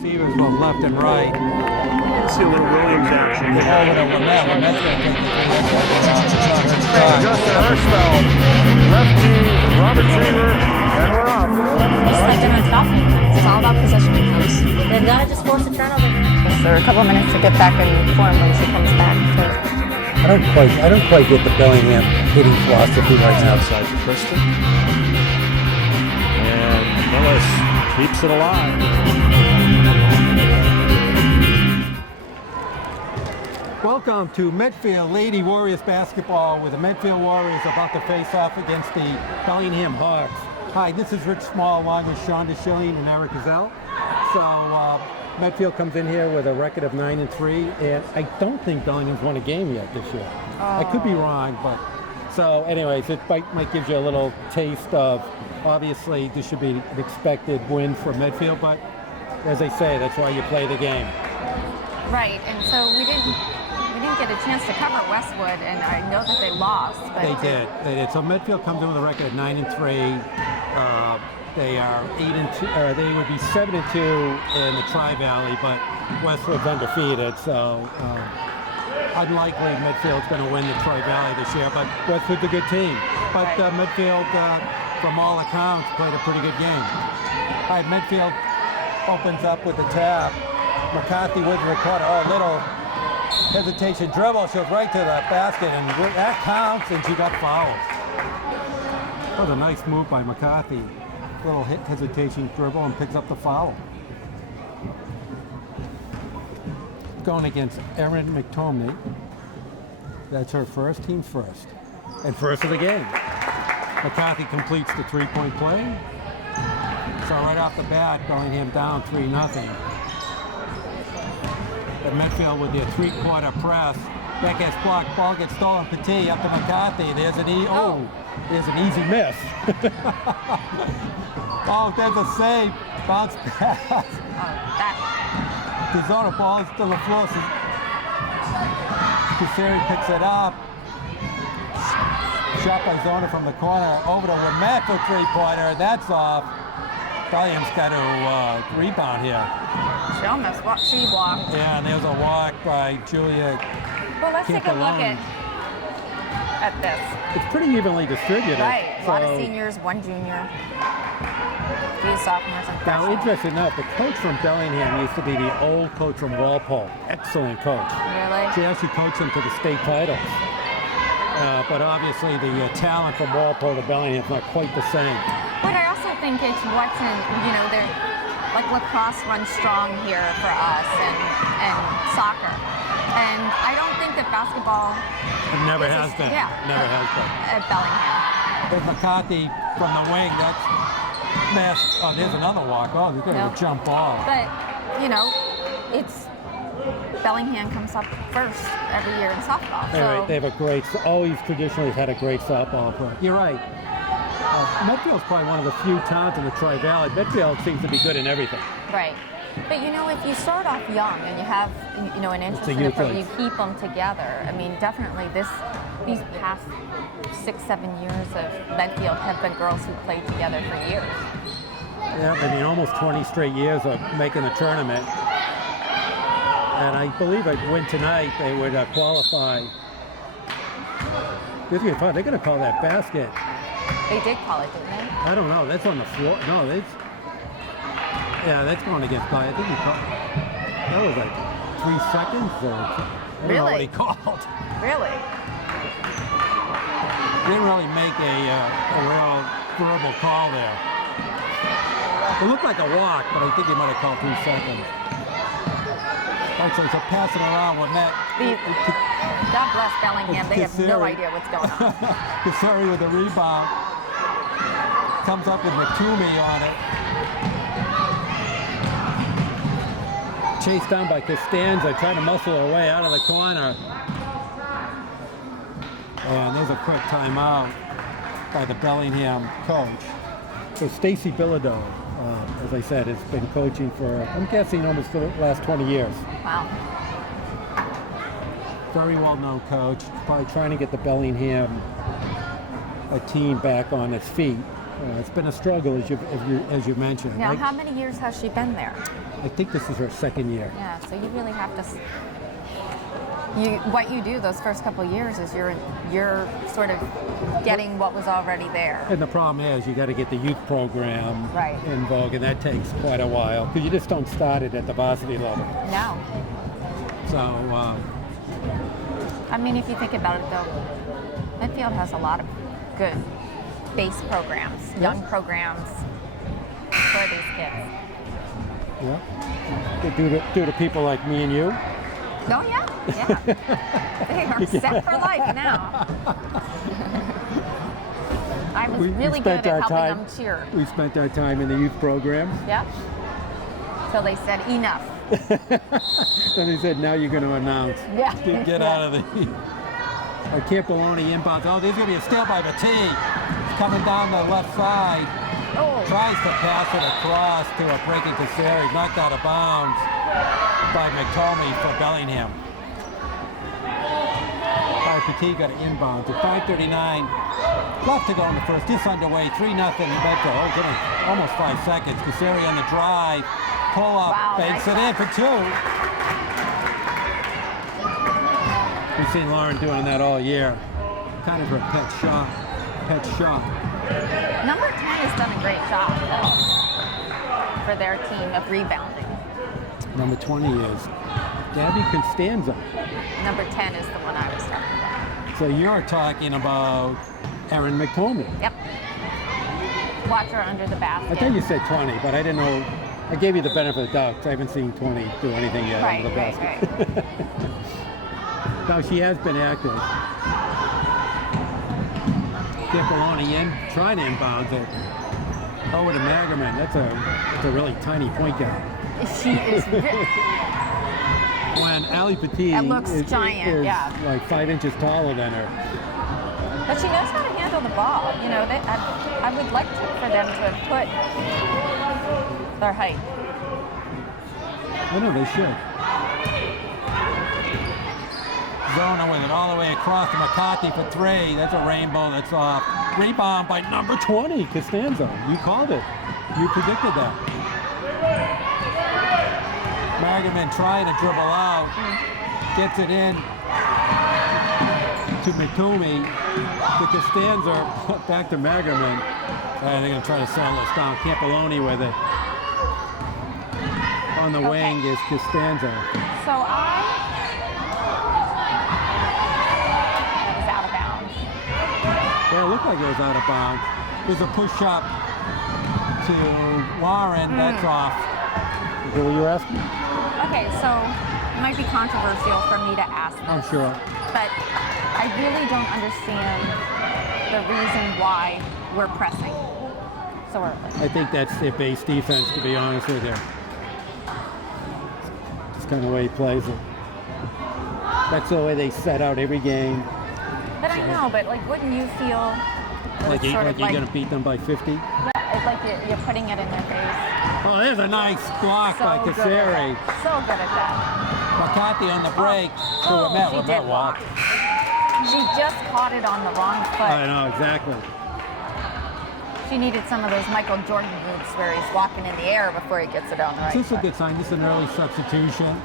receivers both left and right. See a little Williams action. Over to Lamette. Lamette's going to take the Justin Hirschfeld, lefty, Robert Shaver, and we're off. Just like they're not stopping. It's all about possession. They've got to just force a turnover. There are a couple of minutes to get back in form when she comes back. So. I don't quite get the Bellingham hitting philosophy right now. Outside to Kristen. And Millis keeps it alive. Welcome to Medfield Lady Warriors basketball, where the Medfield Warriors are about to face off against the Bellingham Hawks. Hi, this is Rich Small along with Sean DeShilling and Eric Gazelle. So Medfield comes in here with a record of 9-3, and I don't think Bellingham's won a game yet this year. I could be wrong, but so anyways, it might give you a little taste of, obviously this should be an expected win for Medfield, but as they say, that's why you play the game. Right, and so we didn't get a chance to cover Westwood, and I know that they lost. But They did. So Medfield comes in with a record of 9-3. They are 8-2, or they would be 7-2 in the Tri-Valley, but Westwood's undefeated. So unlikely Medfield's going to win the Tri-Valley this year, but Westwood's a good team. But Medfield, from all accounts, played a pretty good game. All right, Medfield opens up with the tap. McCarthy with the corner. Oh, little hesitation dribble. She goes right to the basket, and that counts, and she got fouled. That was a nice move by McCarthy. Little hesitation dribble and picks up the foul. Going against Erin McTomney. That's her first, team first. And first of the game. McCarthy completes the three-point play. So right off the bat, Bellingham down 3-0. But Medfield with their three-quarter press. That gets blocked, ball gets stolen, Petit up to McCarthy. There's an easy miss. Oh, there's a save. Bounce pass. The zone ball is to the floor. Kusseri picks it up. Shot by Zona from the corner. Over to Lamette for three-pointer. That's off. Bellingham's got to rebound here. she almost blocked. She blocked. Yeah, and there's a walk by Julia. Well, let's take a look at this. It's pretty evenly distributed. Right. A lot of seniors, one junior, few sophomores and Now, freshmen. interesting enough, the coach from Bellingham used to be the old coach from Walpole. Excellent coach. Really? She actually coached them to the state titles. But obviously, the talent from Walpole to Bellingham is not quite the same. But I also think it's what's in, they're like lacrosse runs strong here for us and soccer. And I don't think that basketball It never has been. Yeah. Never has been. At Bellingham. There's McCarthy from the wing. That's missed. Oh, there's another walk. Oh, they're going to jump ball. But, it's Bellingham comes up first every year in softball. Anyway, they have always traditionally had a great softball program. You're right. Medfield's probably one of the few towns in the Tri-Valley. Medfield seems to be good in everything. Right. But if you start off young and you have an interest in it, but you keep them together. I mean, definitely these past 6-7 years of Medfield have been girls who played together for years. Yeah, I mean, almost 20 straight years of making a tournament. And I believe if they win tonight, they would qualify. They're going to call that basket. They did call it, didn't they? I don't know. That's on the floor. No, that's going against Guy. I think he called. That was like 3 seconds. I don't know what he called. Really? Didn't really make a real verbal call there. It looked like a walk, but I think he might have called 3 seconds. So pass it around with that. God bless Bellingham. They have no idea what's going on. Kusseri with the rebound. Comes up with McToomey on it. Chased down by Costanza, trying to muscle her way out of the corner. And there's a quick timeout by the Bellingham coach. So Stacy Bilodeau, as I said, has been coaching for, I'm guessing, almost the last 20 years. Wow. Very well-known coach, probably trying to get the Bellingham team back on its feet. It's been a struggle, as you mentioned. Now, how many years has she been there? I think this is her second year. Yeah, so you really have to. What you do those first couple of years is you're sort of getting what was already there. And the problem is you got to get the youth program Right. in vogue, and that takes quite a while because you just don't start it at the varsity level. No. So, I mean, if you think about it, though, Medfield has a lot of good base programs, young programs for these kids. yeah, due to people like me and you. Oh, yeah. They are set for life now. I was really good at helping them cheer. We spent our time in the youth programs. Yep. So they said, enough. Then they said, now you're going to announce. Yeah. Get out of the heat. Campoloni inbounds. Oh, there's going to be a steal by Battee. He's coming down the left side. Oh. Tries to pass it across to a breaking Casseri. Knocked out of bounds by McTomey for Bellingham. Battee got an inbound to 5:39 left to go in the first. Just underway, 3-0 Medfield. Oh, goodness, almost 5 seconds. Casseri on the drive, pull up, banks it in for 2. We've seen Lauren doing that all year. Kind of her pet shot. Number 10 has done a great job for their team of rebounding. Number 20 is Gabby Costanza. Number 10 is the one I was talking about. So you're talking about Erin McTomey. Yep. Watch her under the basket. I thought you said 20, but I didn't know. I gave you the benefit of the doubt 'cause I haven't seen 20 do anything yet under the basket. Right. No, she has been active. Campoloni in, trying to inbound it. Over to Magerman. That's a really tiny point guard. She is When Ali Petit It looks is giant, yeah. like 5 inches taller than her. But she knows how to handle the ball. You know, I would like for them to have put their height. I know they should. Zona with it all the way across to McCarthy for 3. That's a rainbow. That's off. Rebound by number 20, Costanza. You called it. You predicted that. Magerman trying to dribble out. Gets it in to McTomey. To Costanza. Back to Magerman. They're going to try to settle this down. Campoloni with it. On the wing is Costanza. So that was out of bounds. Yeah, it looked like it was out of bounds. There's a push up to Warren. That's off. Is that what you asking? Okay, so it might be controversial for me to ask this. I'm sure. But I really don't understand the reason why we're pressing so early. I think that's their base defense, to be honest with you. It's kind of the way he plays it. That's the way they set out every game. But I know, but like, wouldn't you feel Like, it's sort of you're going to beat them by 50? Yeah, it's like you're putting it in their face. Oh, there's a nice block by good at Casseri. that. So good at that. McCarthy on the break. She did walk. She just caught it on the wrong foot. I know, exactly. She needed some of those Michael Jordan boots where he's walking in the air before he gets it on the right This is a foot. good sign. This is an early substitution.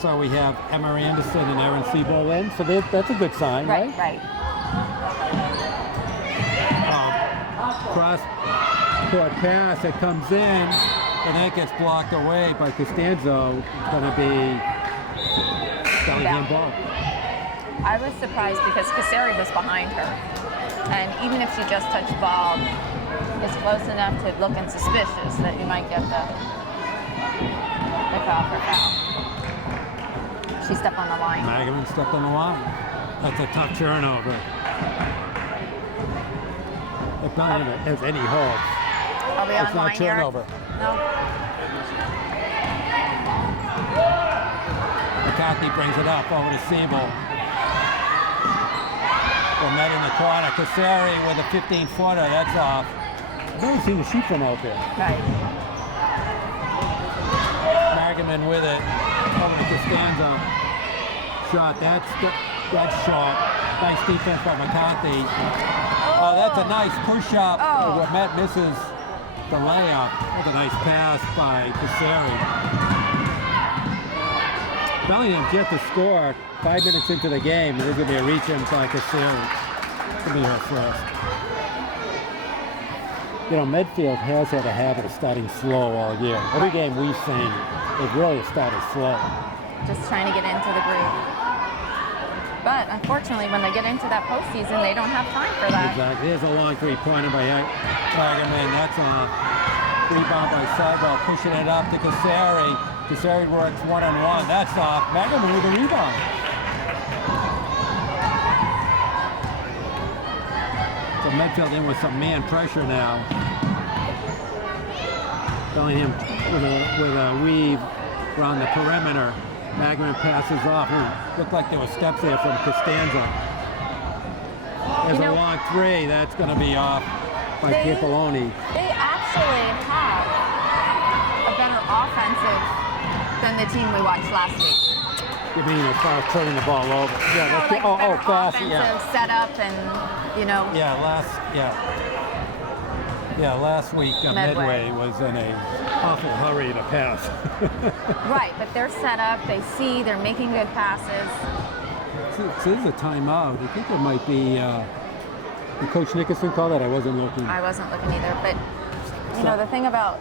So we have Emma Anderson and Erin Seabold in. So that's a good sign, right? Right. Cross court pass that comes in, and that gets blocked away by Costanzo. It's going to be Bellingham ball. I was surprised because Casseri was behind her. And even if she just touched the ball, it's close enough to looking suspicious that you might get the call for foul. She stepped on the line. Magerman stepped on the line. That's a tough turnover. If Bellingham has any hope, Are we it's on not line here? turnover. No. McCarthy brings it up over to Siebel. We're met in the corner. Casseri with a 15-footer. That's off. I've never seen a shoot from out there. Right. Magerman with it. Over to Costanza. Shot. That's shot. Nice defense by McCarthy. Oh, that's a nice push-up. Oh. Matt misses the layup. That's a nice pass by Cassari. Bellingham yet to score 5 minutes into the game. There's going to be a reach-in by Cassari. It's going to be her first. You know, Medfield has had a habit of starting slow all year. Every game we've seen, they've really started slow. Just trying to get into the groove. But unfortunately, when they get into that postseason, they don't have time for that. Exactly. Here's a long three-pointer by Hagerman. That's a rebound by Seibel, pushing it up to Cassari. Cassari works one-on-one. That's off. Hagerman with a rebound. So Medfield in with some man pressure now. Bellingham with a weave around the perimeter. Magman passes off. Looked like there were steps there from Costanza. There's a long three. That's going to be off by Campoloni. They actually have a better offensive than the team we watched last week. You mean as far as turning the ball over? Yeah, No, like better fast. offensive setup and, you know. Last week Medway was in a awful hurry to pass. Right, but they're set up, they see, they're making good passes. This is a timeout. I think it might be, did Coach Nickerson call that? I wasn't looking. I wasn't looking either, but you know, the thing about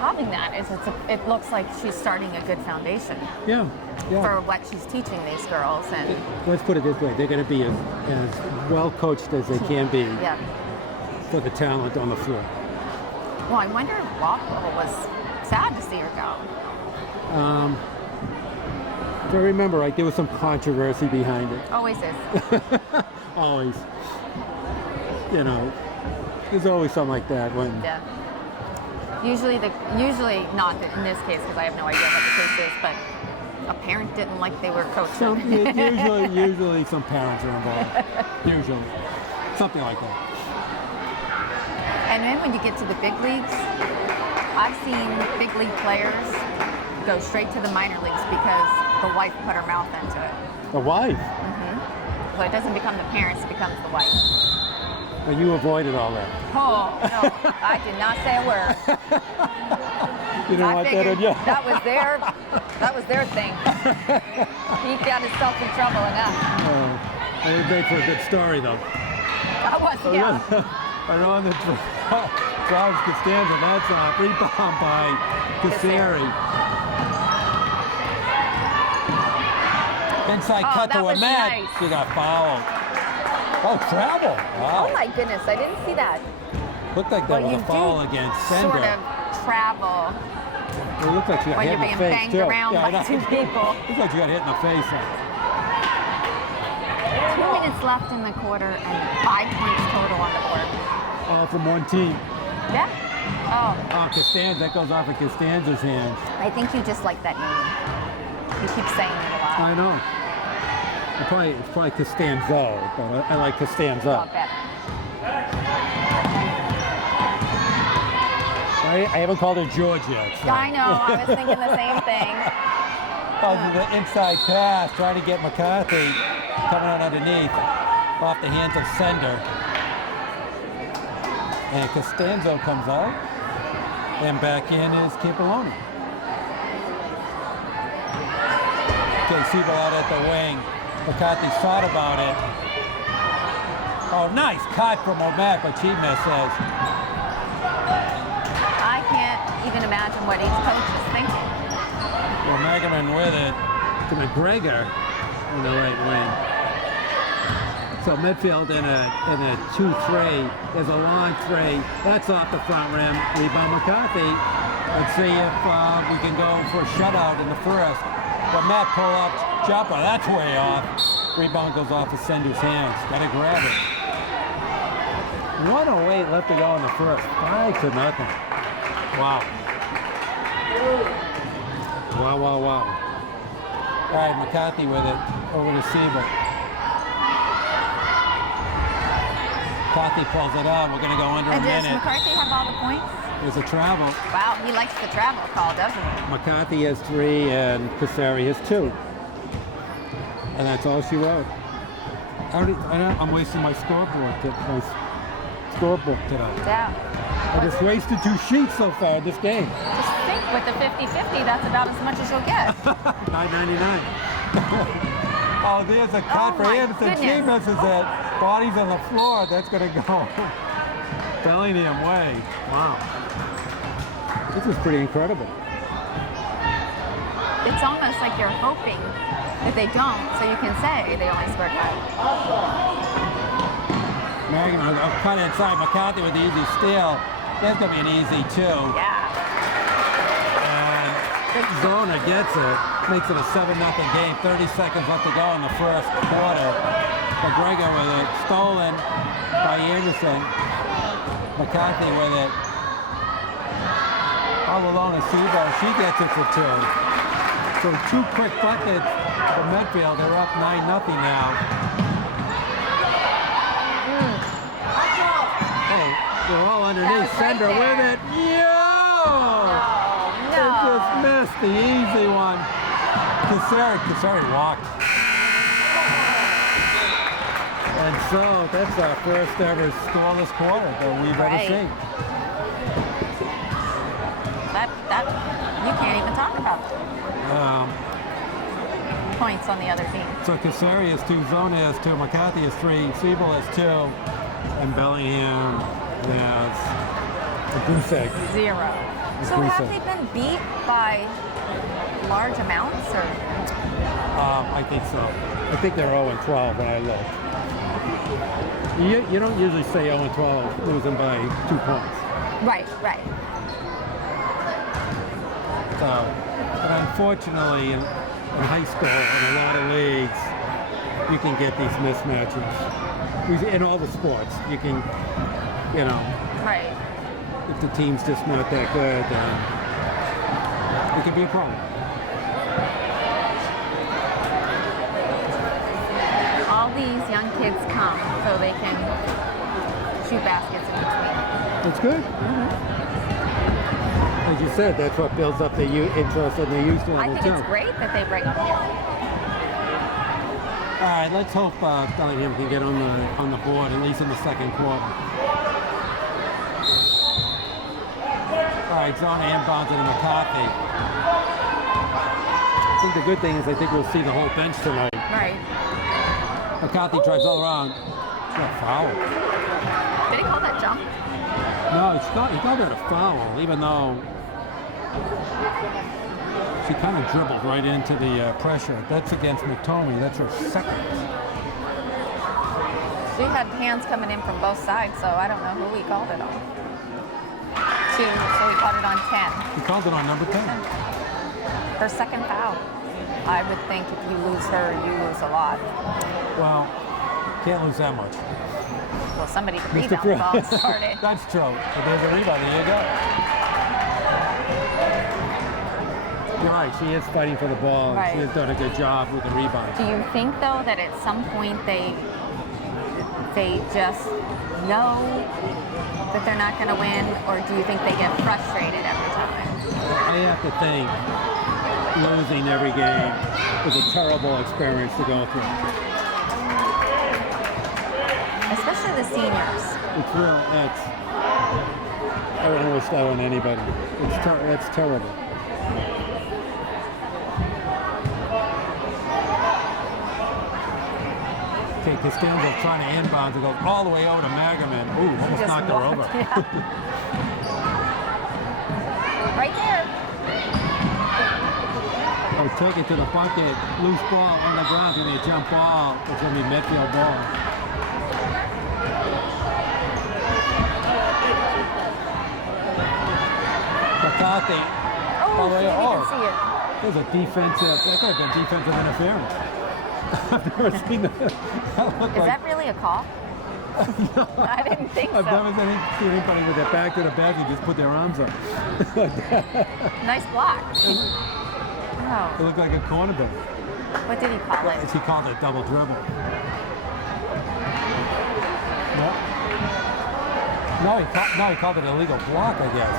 having that is it looks like she's starting a good foundation. Yeah. For what she's teaching these girls. And let's put it this way, they're going to be as well coached as they can be for the talent on the floor. Well, I wonder if Walpole was sad to see her go. If I remember right, there was some controversy behind it. Always is. Always. You know, there's always something like that when. Yeah. Usually not in this case because I have no idea what the case is, but a parent didn't like they were coaching. Usually some parents are involved. Usually. Something like that. And then when you get to the big leagues, I've seen big league players go straight to the minor leagues because the wife put her mouth into it. The wife? Mm-hmm. So it doesn't become the parents, it becomes the wife. But you avoided all that. Oh, no, I did not say a word. You didn't want that on you? That was their thing. He got himself in trouble enough. It would make for a good story, though. That was, yeah. Around the drives Costanza, that's a rebound by Cassari. Inside cut to a mat. Nice. She got fouled. Oh, travel. Wow. Oh my goodness, I didn't see that. Looked like that was a foul against Sender. Sort of travel. It looked like she got hit in the face, when you're being banged too. around by two people. Looked like she got hit in the face. 2 minutes left in the quarter and 5 points total on the board. All from one team. Yeah. Oh. Costanza, that goes off of Costanza's hands. I think you just like that name. You keep saying it a lot. I know. It's probably Costanzo, but I like Costanza. Not bad. I haven't called her George yet. So. I know, I was thinking the same thing. The inside pass, trying to get McCarthy coming out underneath, off the hands of Sender. And Costanzo comes out, and back in is Campoloni. Okay, Siebel out at the wing. McCarthy thought about it. Oh, nice cut from O'Mac, but she misses. I can't even imagine what each coach is thinking. Well, Magaman with it to McGregor on the right wing. So Medfield in a 2-3. There's a long three. That's off the front rim. Rebound McCarthy. Let's see if we can go for a shutout in the first. But Matt pull up jumper. That's way off. Rebound goes off of Sender's hands. Gotta grab it. 1:08 left to go in the first. 5-0. Wow. Wow. All right, McCarthy with it over to Siebel. McCarthy pulls it out. We're going to go under a minute. Does McCarthy have all the points? There's a travel. Wow, he likes the travel call, doesn't he? McCarthy has 3 and Cassari has 2. And that's all she wrote. I'm wasting my scoreboard today. Yeah. I just wasted 2 sheets so far in this game. Just think with the 50-50, that's about as much as you'll get. $9.99. Oh, there's a cut for my him. Since he goodness. misses it, body's on the floor. That's going to go Bellingham way. Wow. This is pretty incredible. It's almost like you're hoping that they don't, so you can say they only scored 5. Megan, I'll cut inside. McCarthy with the easy steal. There's going to be an easy 2. Yeah. And Zona gets it. Makes it a 7-0 game. 30 seconds left to go in the first quarter. McGregor with it. Stolen by Anderson. McCarthy with it. All alone is Sebo. She gets it for 2. So 2 quick buckets for Medfield. They're up 9-0 now. Hey, they're all underneath. Sender right with it. Yo! No. They just missed the easy one. Cassari walked. And so that's our first ever scoreless quarter that we've ever seen. That you can't even talk about points on the other team. So Cassari is 2, Zona is 2, McCarthy is 3, Siebel is 2, and Bellingham has a goose egg. 0. So have they been beat by large amounts, or? I think so. I think they're 0-12 when I looked. You don't usually say 0-12 losing by 2 points. Right. So, but unfortunately, in high school, in a lot of leagues, you can get these mismatches. In all the sports, you can, Right. if the team's just not that good, then it can be a problem. All these young kids come so they can shoot baskets in between. That's good. As you said, that's what builds up the interest in the youth level, I think too. it's great that they bring them here. All right, let's hope Bellingham can get on the board, at least in the second quarter. All right, Zona inbounds into McCarthy. I think the good thing is I think we'll see the whole bench tonight. Right. McCarthy drives all around. It's not a foul. Did he call that jump? No, he called it a foul, even though she kind of dribbled right into the pressure. That's against Matomi. That's her second. She had hands coming in from both sides, so I don't know who he called it on. 2, so he called it on 10. He called it on number 10. Her second foul. I would think if you lose her, you lose a lot. Well, can't lose that much. Well, somebody to Mr. rebound the Pro- ball and start it. That's true. But there's a rebound. There you go. You're right. She is fighting for the ball. And she Right. has done a good job with the rebound. Do you think, though, that at some point they just know that they're not going to win, or do you think they get frustrated every time? I have to think losing every game is a terrible experience to go through. Especially the seniors. It's real. I wouldn't wish that on anybody. It's terrible. Okay, Costanzo trying to inbound to go all the way over to Magerman. Ooh, almost Just knocked her walked, over. yeah. Right there. Oh, take it to the bucket. Loose ball on the ground. Going to be a jump ball. It's going to be Medfield ball. McCarthy. Oh, All the way- didn't even see it. There's a defensive. That could have been defensive interference. I've never seen that. That looked Is like, that really a call? I didn't think I've so. never seen anybody with their back to the basket just put their arms up. Nice block. It Oh, looked like a cornerback. what did he call it? He called it a double dribble. No, he called it an illegal block, I guess.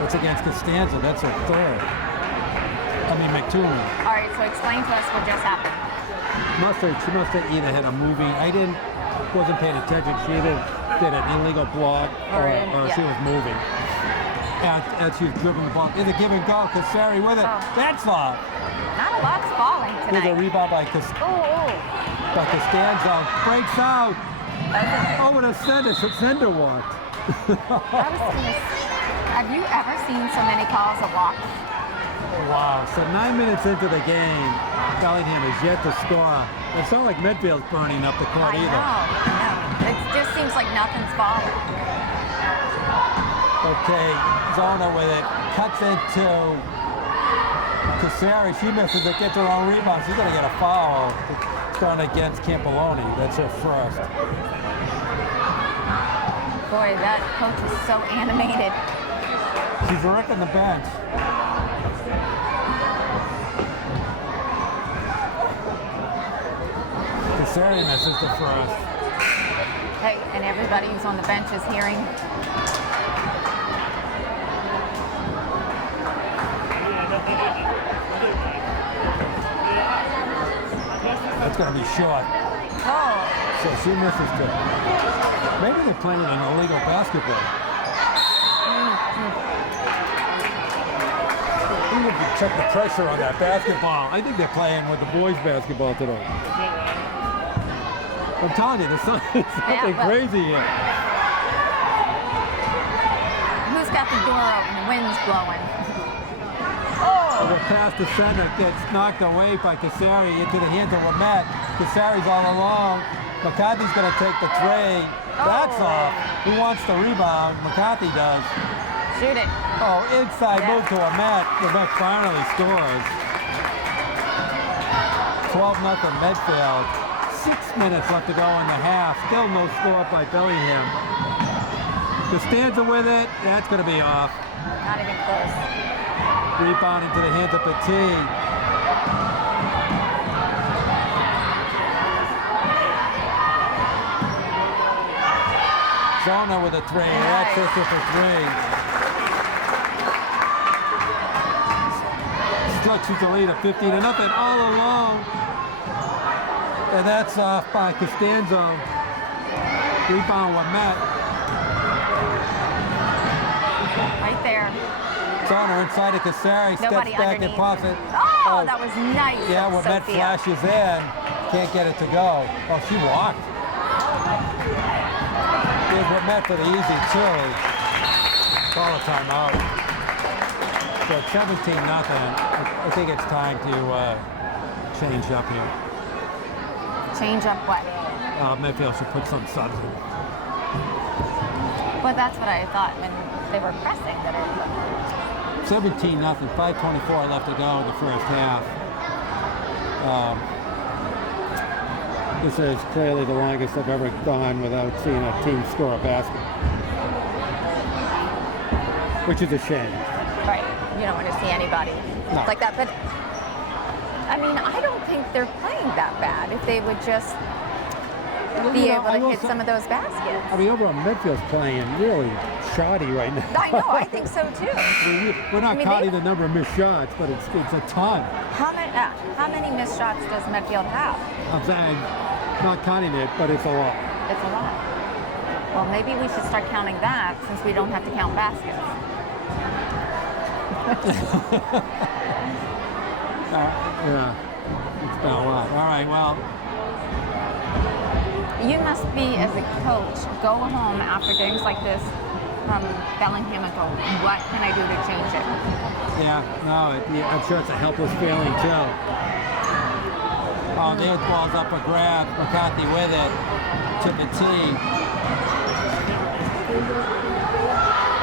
That's against Costanza. That's her third. McToomey. All right, so explain to us what just happened. She must have either had a movie. Wasn't paying attention. She either did an illegal block or she was moving. And she was dribbling the ball. It's a give and go. Cassari with it. Oh. That's off. Not a lot's falling There's a tonight. rebound by Oh, Costanzo. Breaks out. Over the center. Sender walked. have you ever seen so many calls of walks? Wow. So 9 minutes into the game, Bellingham is yet to score. It's not like Medfield's burning up the court I either. know. It just seems like nothing's falling. Okay, Zona with it. Cuts into Cassari. She misses it, gets her own rebound. She's going to get a foul. Going against Campoloni. That's her first. Boy, that coach is so animated. She's wrecking the bench. Cassari misses the first. Hey, and everybody who's on the bench is hearing. That's going to be short. Oh, So she misses too. Maybe they're playing an illegal basketball. We need to check the pressure on that basketball. I think they're playing with the boys' basketball today. I'm telling you, there's something crazy here. who's got the door open? The wind's blowing. The pass to center gets knocked away by Cassari into the hands of Ramet. Cassari's all alone. McCarthy's going to take the three. That's off. Who wants the rebound? McCarthy does. Shoot it. Oh, inside move to Ramet. Ramet finally scores. 12-0 Medfield. 6 minutes left to go in the half. Still no score by Bellingham. Costanza with it. That's going to be off. Not even close. Rebound into the hands of Petit. Zona with a three. That's it for three. Stretches the lead of 15-0 all alone. And that's off by Costanzo. Rebound with Matt. Right there. Zona inside of Cassari. Steps Nobody back underneath. and pops it. Oh, that was nice. Yeah, of when Matt Sophia. flashes in, can't get it to go. Oh, she walked. Here's what Matt for the easy two. Call a timeout. So it's 17-0. I think it's time to change up here. Change up what? Medfield should put some subs in. Well, that's what I thought when they were pressing that it was. 17-0. 5:24 left to go in the first half. This is clearly the longest I've ever gone without seeing a team score a basket, which is a shame. Right. You don't want to see anybody like that. But, I mean, I don't think they're playing that bad if they would just be able to hit some of those baskets. I mean, overall, Medfield's playing really shoddy right now. I know. I think so, too. We're not counting the number of missed shots, but it's a ton. How many missed shots does Medfield have? I'm saying, not counting it, but it's a lot. It's a lot. Well, maybe we should start counting that since we don't have to count baskets. Yeah, it's been a lot. All right, well. You must be, as a coach, go home after games like this from Bellingham and go, what can I do to change it? Yeah, no, I'm sure it's a helpless feeling, too. Oh, there's balls up a grab. McCarthy with it. To the tee.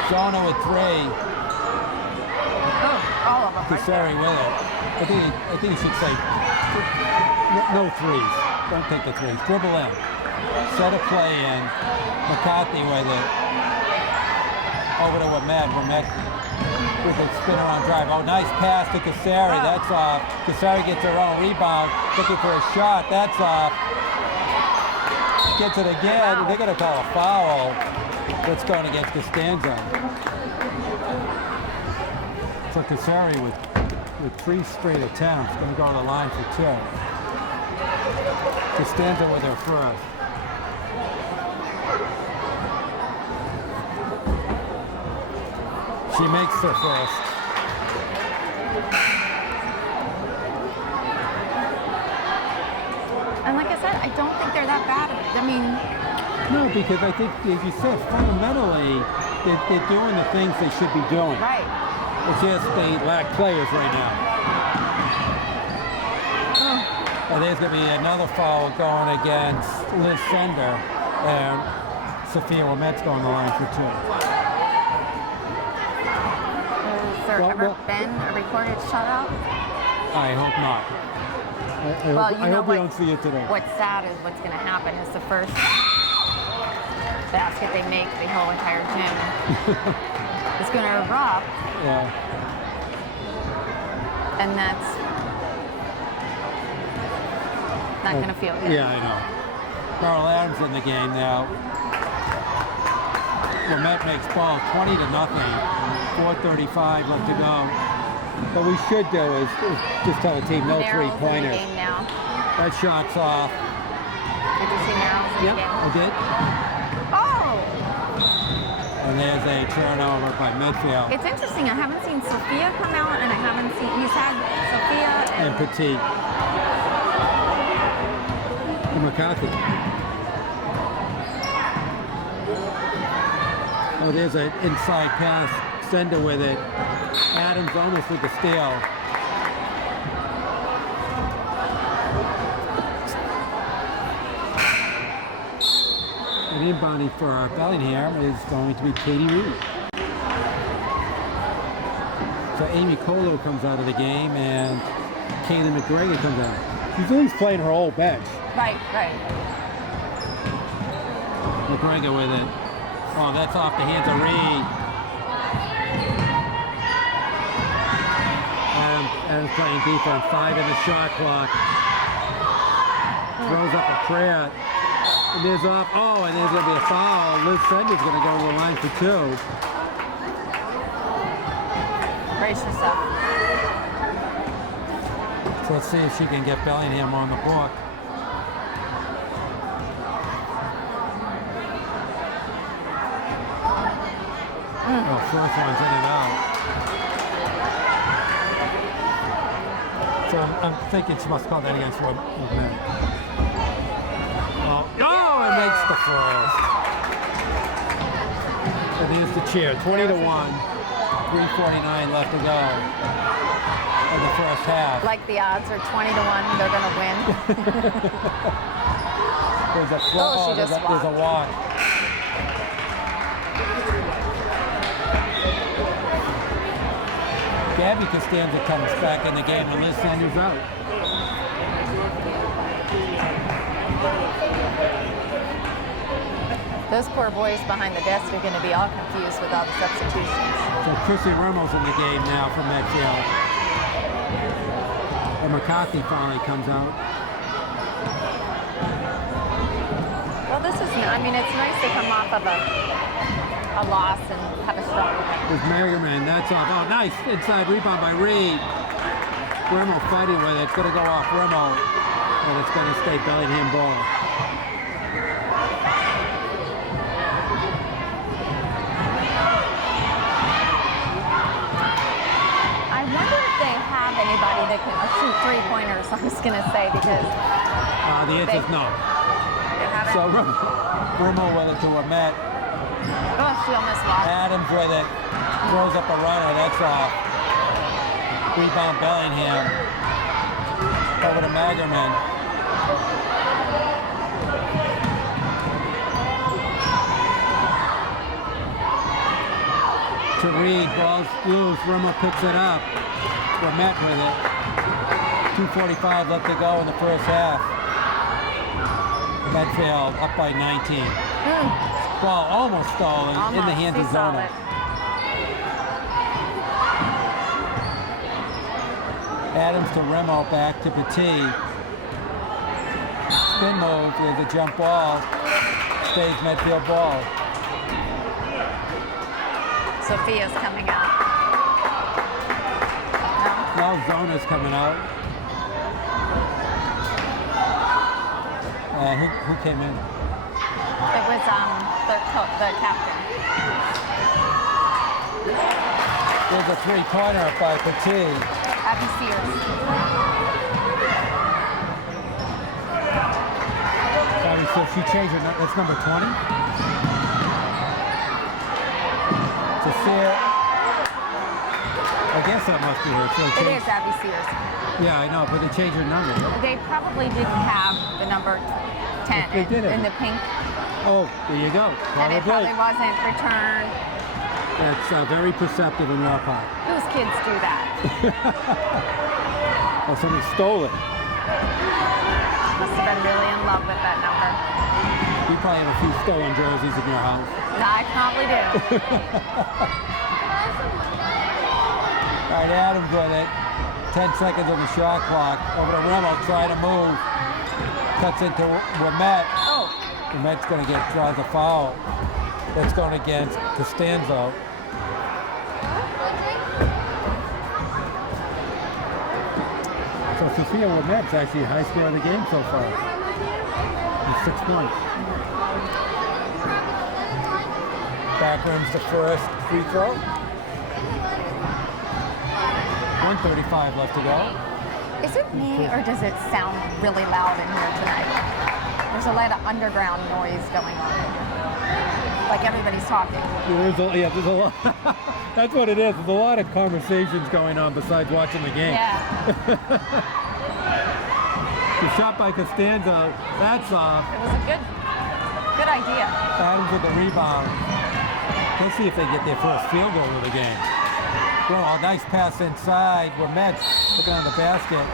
Zona with three. Oh, all of them. Cassari with it. I think you should say no threes. Don't take the threes. Dribble in. Set a play in. McCarthy with it. Over to Wamed. Wamed with a spin around drive. Oh, nice pass to Cassari. That's off. Cassari gets her own rebound. Looking for a shot. That's off. Gets it again. Wow. They're going to call a foul. That's going against Costanza. So Cassari with with 3 straight attempts, going to go to the line for 2. Costanza with her first. She makes her first. And like I said, I don't think they're that bad. I mean, No, because I think, as you said, fundamentally, they're doing the things they should be doing. right. It's just they lack players right now. And there's going to be another foul going against Liz Sender, and Sophia Womet's going to the line for 2. Has there ever been a recorded shutout? I hope not. Well, you I know hope we don't see it today. what's sad is what's going to happen is the first basket they make, the whole entire gym is going to erupt, Yeah. and that's not going to feel good. Yeah, I know. Carl Adams in the game now. Womet makes ball 20 to nothing. 4:35 left to go. What we should do is just tell the team no Merrill's in the three-pointers. game now. That shot's off. Did you see Merrill's in Yep, the game? I did. Oh! And there's a turnover by Medfield It's interesting. I haven't seen Sophia come out, and I haven't seen. He's had Sophia and Petit. And McCarthy. Oh, there's an inside pass. Sender with it. Adams almost with the steal. And inbounding for Bellingham is going to be Katie Reed. So Amy Colo comes out of the game and Kaylee McGregor comes out. She's always playing her old bench. Right. McGregor with it. Oh, that's off the hands of Reed. Adams playing defense. 5 in the shot clock. Throws up a prayer. And there's off. Oh, and there's going to be a foul. Liz Sender's going to go to the line for 2. Brace yourself. So let's see if she can get Bellingham on the book. Oh, first one's in and out. So I'm thinking she must call that against one men. Oh, it makes the first. And there's the cheer. 20 to 1. 3:49 left to go in the first half. Like the odds are 20 to 1, they're going to win. There's a flow. she just There's a walk. Gabby Costanza comes back in the game and Liz Sanders out. Those poor boys behind the desk are going to be all confused with all the substitutions. So Chrissy Ramos in the game now from Medfield. And McCarthy finally comes out. Well, this is, I mean, it's nice to come off of a loss and have a strong win. With Merriman, that's off. Oh, nice inside rebound by Reed. Remo fighting with it. It's going to go off Remo, and it's going to stay Bellingham ball. I wonder if they have anybody that can shoot three-pointers, I was going to say, because The answer is no. they haven't. So Remo with it to Womet. Oh, she almost lost. Adams with it. Throws up a runner. That's off. Rebound Bellingham. Over to Magerman. To Reed. Ball's loose. Remo picks it up. Womet with it. 2:45 left to go in the first half. Medfield up by 19. Ball almost stolen in the hands of Zona. Adams to Remo, back to Petit. Spin move with a jump ball. Stays Medfield ball. Sophia's coming out. No, Zona's coming out. Who came in? It was the captain. There's a three-pointer by Petit. Abby Sears. So she changed her. That's number 20. To see it. I guess that must be her. So It is Abby Sears. Yeah, I know, but they changed her number. They probably didn't have the number 10 They did in the pink. Oh, there you go. And it probably wasn't returned. That's very perceptive in your part. Whose kids do that? Oh, somebody stole it. Must have been really in love with that number. You probably have a few stolen jerseys in your house. No, I probably do. All right, Adams with it. 10 seconds on the shot clock. Over to Rimmel, trying to move. Cuts into Wimet. Oh. Wimet's going to draws a foul. That's going against Costanzo. So Sophia Wimet's actually the high score of the game so far. With 6 points. Back rims to first free throw. 1:35 left to go. Is it me or does it sound really loud in here tonight? There's a lot of underground noise going on. Like everybody's talking. There's a lot. That's what it is. There's a lot of conversations going on besides watching the game. Yeah. The shot by Costanzo, that's off. It was a good idea. Adams with the rebound. Let's see if they get their first field goal of the game. Well, a nice pass inside. Wimet looking on the basket.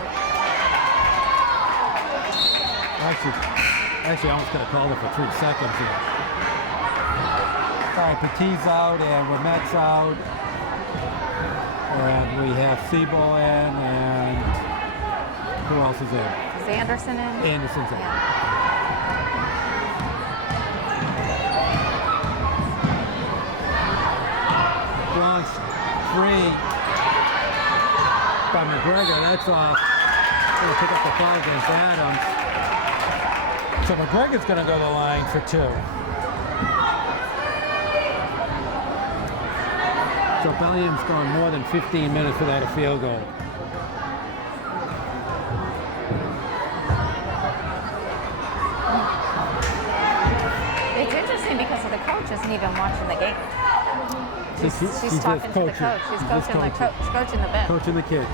Actually, I almost could have called it for 3 seconds here. All right, Petit's out and Wimet's out. And we have Siebel in, and who else is in? Is Anderson in? Anderson's in. Yeah. Long three by McGregor. That's off. Going to pick up the foul against Adams. So McGregor's going to go to the line for 2. So Bellingham's gone more than 15 minutes without a field goal. It's interesting because the coach isn't even watching the game. She's talking to the coach. She's coaching the bench. Coaching the kids.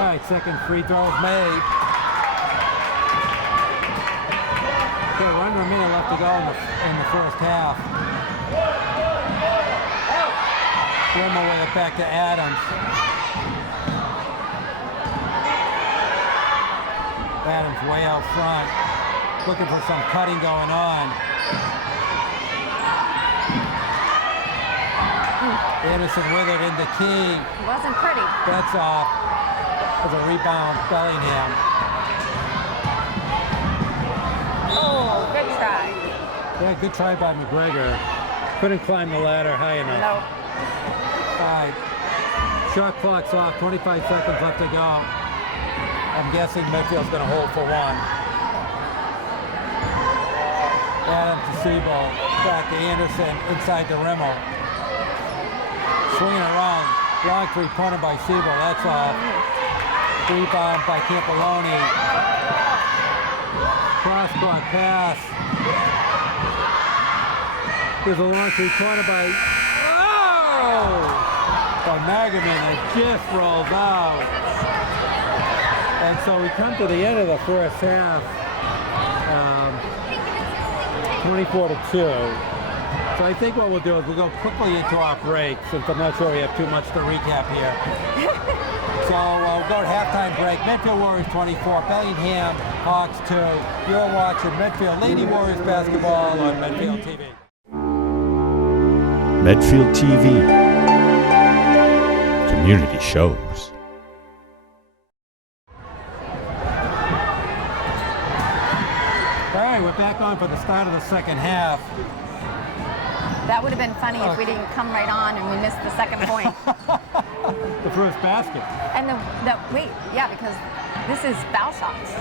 All right, second free throw is made. Okay, under a minute left to go in the first half. Rimmel with it back to Adams. Adams way out front. Looking for some cutting going on. Anderson with it in the key. It wasn't pretty. That's off. As a rebound, Bellingham. Oh, good try. Yeah, good try by McGregor. Couldn't climb the ladder high enough. No. All right. Shot clock's off. 25 seconds left to go. I'm guessing Medfield's going to hold for 1. Adams to Siebel. Back to Anderson inside the Rimmel. Swinging around. Long three-pointer by Siebel. That's off. Rebound by Campoloni. Cross-court pass. There's a long three-pointer by Magaman that just rolls out. And so we come to the end of the first half. 24-2. So I think what we'll do is we'll go quickly into our break, since I'm not sure we have too much to recap here. So we'll go to halftime break. Medfield Warriors 24, Bellingham Hawks 2. You're watching Medfield Lady Warriors basketball on Medfield TV. Medfield TV. Community shows. All right, we're back on for the start of the second half. That would have been funny if we didn't come right on and we missed the second point. The first basket. And wait, yeah, because this is foul shots.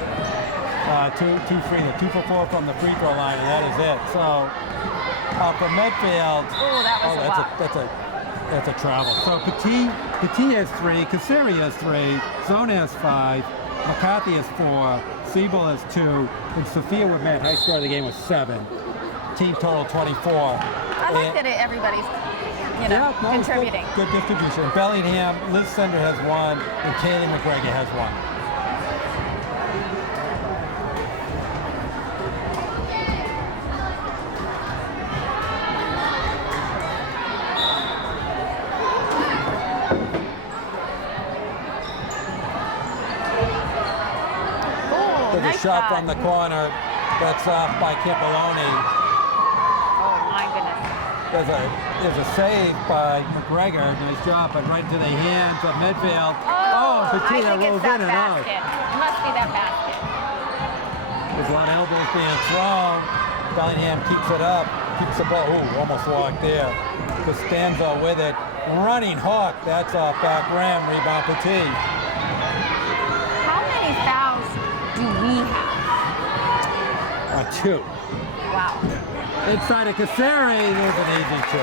2 free, 2 for 4 from the free throw line, and that is it. So for Medfield, Oh, that was a lot. that's a travel. So Petit has 3, Kasseri has 3, Zone has 5, McCarthy has 4, Siebel has 2, and Sophia with Matt. High score of the game was 7. Team total 24. I like that everybody's, contributing. Good distribution. Bellingham, Liz Sender has 1, and Kaylee McGregor has 1. Nice shot from the corner. That's off by Campoloni. Oh my goodness. There's a save by McGregor. Nice job, but right into the hands of Medfield. Petit rolls in and out. It must be that basket. There's a lot of elbows being thrown. Bellingham keeps it up. Keeps the ball. Ooh, almost walked there. Costanzo with it. Running hook. That's off back rim. Rebound Petit. How many fouls do we have? 2. Wow. Inside of Kasseri, there's an easy 2.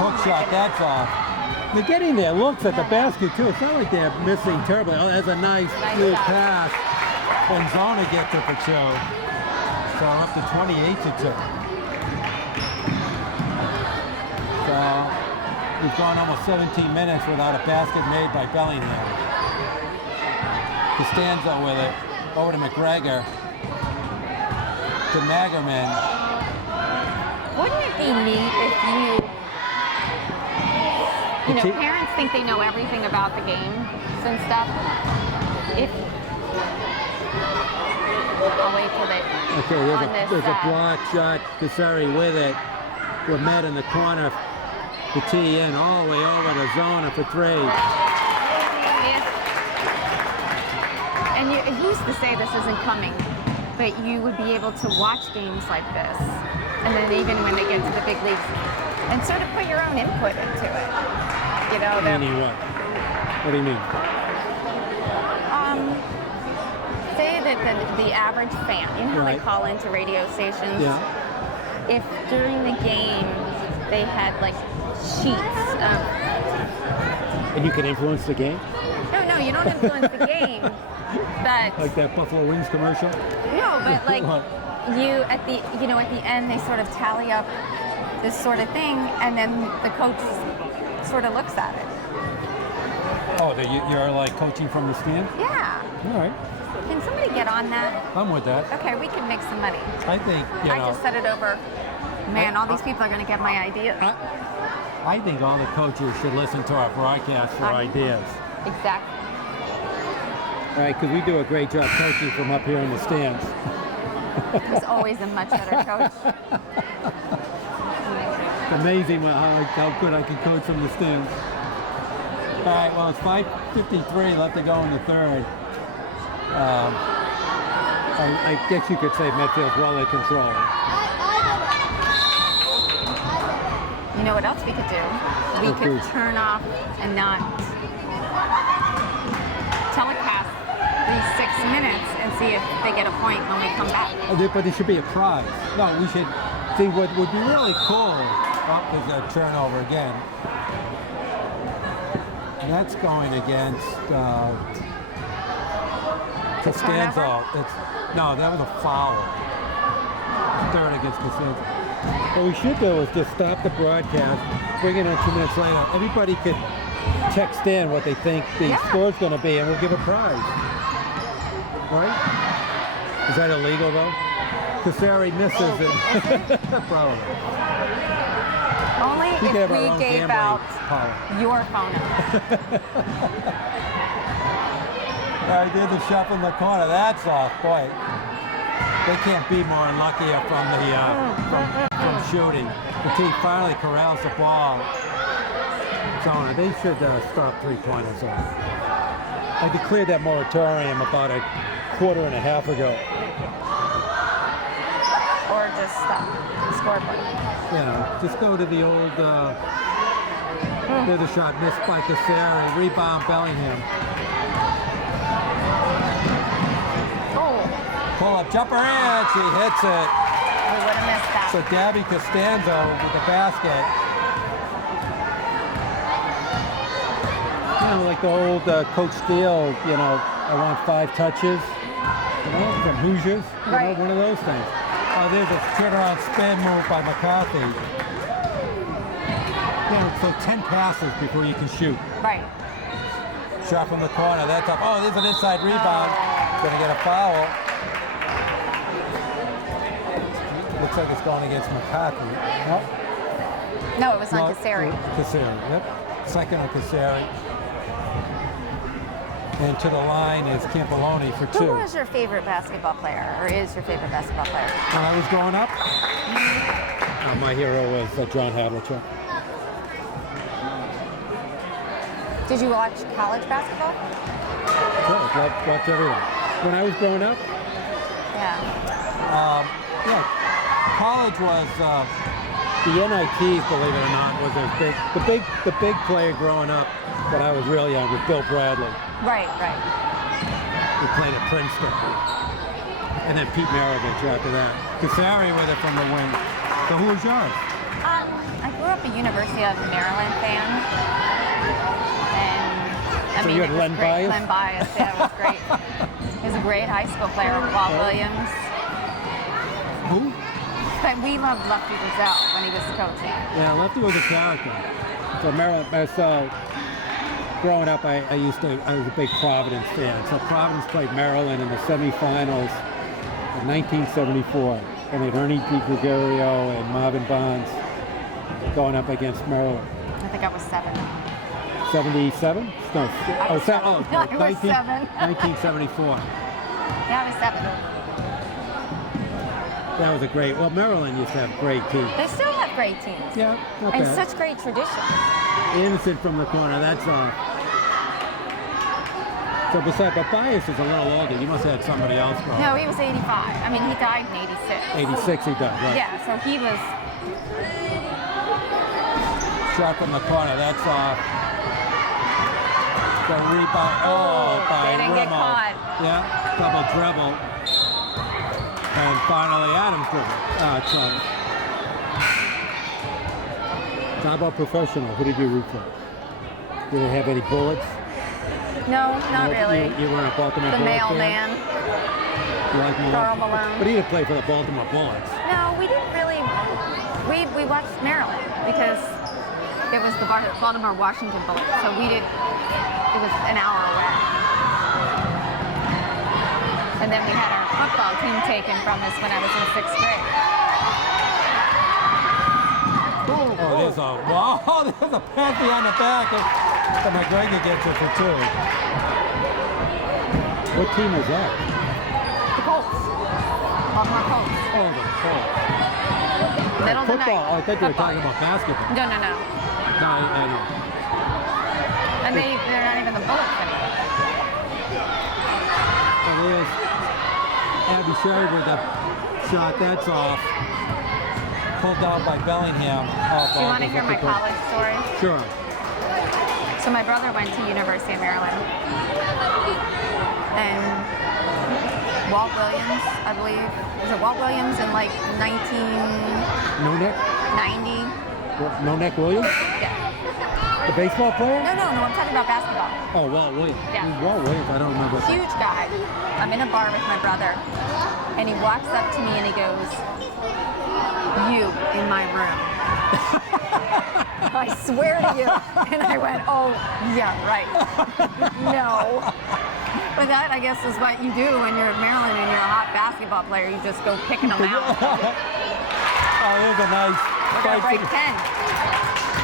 Hook shot, that's off. They're getting their looks at the basket too. It's not like they're missing terribly. Oh, that's a nice little pass. And Zona gets it for 2. So up to 28-2. So we've gone almost 17 minutes without a basket made by Bellingham. Costanzo with it. Over to McGregor. To Magerman. Wouldn't it be neat if parents think they know everything about the games and stuff? I'll wait till they There's a block shot. Kasseri with it. We're met in the corner. Petit in all the way over to Zona for 3. And who's to say this isn't coming? But you would be able to watch games like this, and then even when they get to the big leagues, and sort of put your own input into it. Meaning what? What do you mean? Say that the average fan, how they call into radio stations. Yeah. If during the game they had like sheets. And you can influence the game? No, you don't influence the game. But like that Buffalo Wings commercial? No, but like you at the end they sort of tally up this sort of thing, and then the coach sort of looks at it. Oh, you're like coaching from the stand? Yeah. All right. Can somebody get on that? I'm with that. Okay, we can make some money. I think, I just said it over. Man, all these people are going to get my ideas. I think all the coaches should listen to our broadcast for ideas. Exactly. All right, because we do a great job coaching from up here in the stands. He's always a much better coach. It's amazing how good I can coach from the stands. All right, well, it's 5:53 left to go in the third. I guess you could say Medfield's well in control. You know what else we could do? We could turn off and not telecast these 6 minutes and see if they get a point when we come back. But there should be a prize. No, we should see what would be really cool. Oh, there's a turnover again. And that's going against Costanzo. No, that was a foul. Third against Costanzo. What we should do is just stop the broadcast, bring it in 2 minutes later. Everybody could text in what they think the score's going to be, and we'll give a prize. Right? Is that illegal, though? Kasseri misses it. Probably. Only if we gave out your phone number. I did the shot from the corner. That's off. Boy, they can't be more unlucky from the shooting. The team finally corrals the ball. So they should stop 3-pointers off. I declared that moratorium about quarter and a half ago. Or just scoreboard. Yeah, just go to the old, there's a shot missed by Cassari, rebound Bellingham. Oh, Pull up, jumper in, she hits it. we would have missed that. So Gabby Costanzo with the basket. You know, like the old Coach Steele, you know, I want 5 touches. You know, from Hoosiers. You Right. know, one of those things. Oh, there's a turnaround spin move by McCarthy. You know, so 10 passes before you can shoot. Right. Shot from the corner, that's up. Oh, there's an inside rebound. Gonna get a foul. Looks like it's going against McCarthy. Nope. No, it was on No, Cassari. Cassari, yep. Second on Cassari. And to the line is Campoloni for 2. Who was your favorite basketball player, or is your favorite basketball player? When I was growing up, my hero was John Havlicek. Did you watch college basketball? Sure, watch everyone. When I was growing up, Yeah. yeah, college was the NITs, believe it or not, was a big. The big player growing up when I was really young was Bill Bradley. Right. Who played at Princeton. And then Pete Maravich after that. Cassari with it from the wing. So who was yours? I grew up a University of Maryland fan, and I So mean, you had it was Len great. Bias? Len Bias, yeah, it was great. He was a great high school player, Walt Williams. Who? But we loved Lefty Driesell when he was coaching. Yeah, Lefty was a character. So Maryland, so growing up, I was a big Providence fan. So Providence played Maryland in the semifinals of 1974. And they had Ernie DiGregorio and Marvin Bonds going up against Maryland. I think I was 7. 77? No, I was seven. I was 19, 7. 1974. Yeah, I was 7. That was a great, well, Maryland used to have great teams. They still have great teams. Yeah, not And bad. such great tradition. Innocent from the corner, that's off. So besides, but Bias is a little older. You must have had somebody else growing No, up. he was 85. I mean, he died in 86. 86 he does, right. Yeah, so he was. Shot from the corner, that's off. The rebound, by they didn't get Rimmel. caught. Yeah, double dribble. And finally Adams dribble. How about professional? Who did you root for? Did they have any bullets? No, not really. You weren't a Baltimore The Bullets fan? mailman. You like Malone? Karl Malone. But he didn't play for the Baltimore Bullets. No, we didn't really. We watched Maryland because it was the Baltimore Washington Bullets, so we did. It was an hour away. And then we had our football team taken from us when I was in 6th grade. Oh, there's a wow! There's a pass behind the back, and McGregor gets it for 2. What team was that? The Colts. Baltimore Colts. Oh, the Colts. Middle of the Football. night. Oh, I thought you were Football. talking about basketball. No. No, I know. And they're not even the Bullets anymore. And there's Abby Sherry with the shot. That's off. Pulled down by Bellingham. Do you want to hear my college story? Sure. So my brother went to University of Maryland, and Walt Williams, I believe, was it Walt Williams in like 1990? No neck Williams? Yeah. The baseball player? No, I'm talking about basketball. Oh, Walt Williams. Yeah. Who's Walt Williams? I don't remember. Huge guy. I'm in a bar with my brother, and he walks up to me and he goes, "You in my room." I swear to you. And I went, "Oh, yeah, right." No. But that, I guess, is what you do when you're in Maryland and you're a hot basketball player. You just go picking them out. Oh, there's a nice We're going to break 10.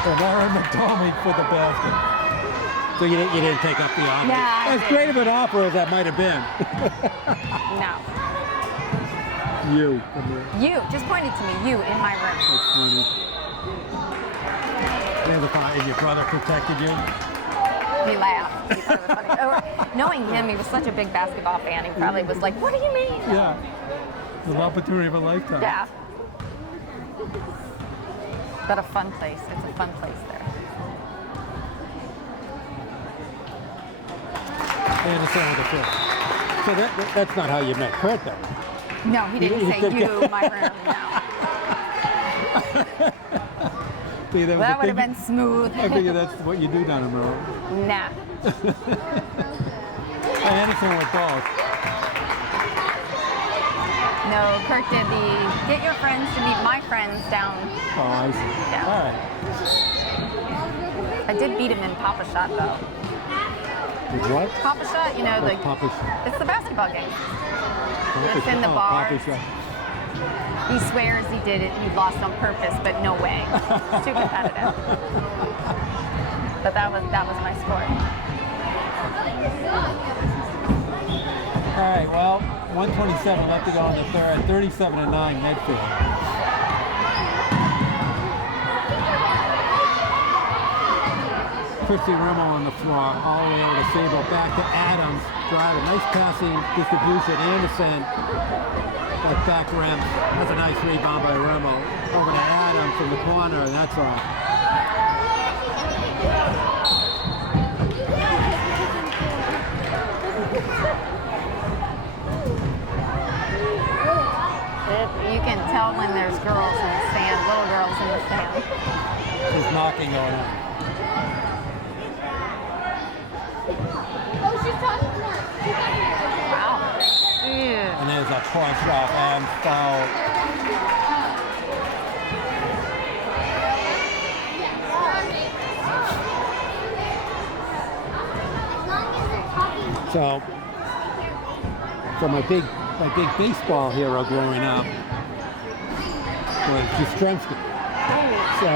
And Warren McDormand for the basket. So you didn't take up the offer? Yeah, I As did. great of an offer as that might have been. No. You. You. Just pointed to me. You in my room. That's funny. And your brother protected you? He laughed. He thought it was funny. Knowing him, he was such a big basketball fan. He probably was like, "What do you mean?" Yeah. It's an opportunity of a lifetime. Yeah. But a fun place. It's a fun place there. Anderson with the first. So that's not how you met Kurt, though. No, he didn't say you, my room. No. See, That would have been smooth. I figure that's what you do down in Maryland. Nah. Anderson with both. No, Kurt did the get your friends to meet my friends down. Oh, I see. Yeah. All right. I did beat him in Papa Shot though. With what? Papa Shot, you know, What's Papa Shot? it's the basketball game. Papa It's in the Shot. bar. Papa Shot. He swears he did it, he lost on purpose, but no way. It's too competitive. But that was my score. All right, well, 127 left to go in the third. 37-9 Medfield. Christy Rimmel on the floor, all the way over to Sable, back to Adams, driving, nice passing distribution. Anderson, that back rim, that's a nice rebound by Rimmel. Over to Adams from the corner, and that's off. You can tell when there's girls in the stand, little girls in the stand. There's knocking going on. Wow. Ew. And there's a push off and foul. So my big baseball hero growing up was Yastrzemski. So